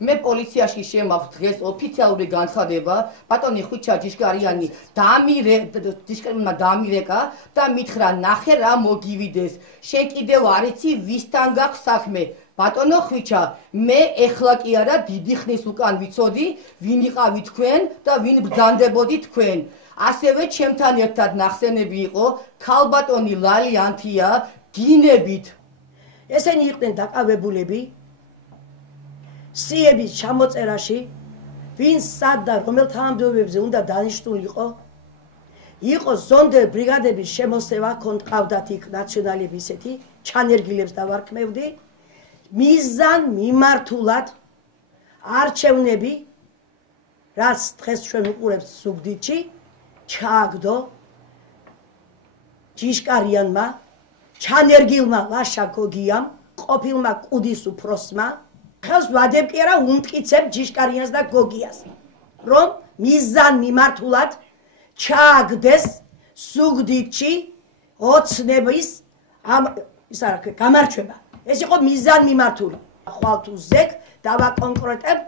მე პოლიციაში შემაქვს დღეს ოფიციალური განცხადება, ბატონი ხვიჩა ჯიშკარიანი დამირეკა და მითხრა ნახე რა მოგივიდეს. შენ კიდევ არ იცი ვისთან გაქვს საქმე. ბატონო ხვიჩა, მე ეხლა კი არა დიდი ხნის უკან ვიცოდი, ვინ იყავი თქვენ და ვინ ბრძანდებოდი თქვენ. ასევე ჩემთან ერთად ნახსენები იყო ქალბატონი ლალი ანთია გინებით. ესენი იყვნენ დაკავებულები სიების ჩამოწერაში, ვინ სად და რომელ თანამდებობებზე უნდა დანიშნულიყო, იყო ზონდერ ბრიგადების შემოსევა, ჰყავდათ იქ ნაციონალები ისეთი, ჩანერგილებს დავარქმევდი, მიზან მიმართულად არჩევნები, რაც დღეს ჩვენ უყურებთ ზუგდიდში, ჩააგდო ჯიშკარიანმა, ჩანერგილმა ლაშა გოგიამ, ყოფილმა კუდის უფროსმა, ხელს ვადებ კი არა უმტკიცებ ჯიშკარიანს და გოგიას, რომ მიზან მიმართულად ჩააგდეს ზუგდიდში ოცნების გამარჯვება. ეს იყო მიზან მიმართული. ხვალ თუ ზეგ დავაკონკრეტებ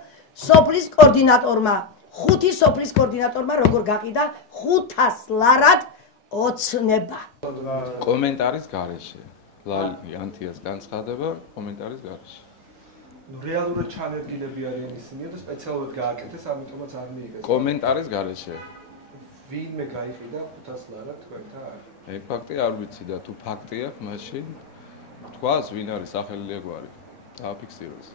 სოფლის კოორდინატორმა, 5 სოფლის კოორდინატორმა როგორ გაყიდა 500 ლარად ოცნება. კომენტარის გარეშე. ლალი ანთიას განცხადება კომენტარის გარეშე. რეალურად ჩანერგილები არიან ისინი და სპეციალურად გააკეთეს, ამიტომაც არ მიიღეს. კომენტარის გარეშე. ვინმე გაიყიდა 500 ლარად თქვენთან? ეგ ფაქტი არ ვიცი და თუ ფაქტი აქვს, მაშინ თქვას ვინ არის სახელი ლეგვარი. დააფიქსიროს.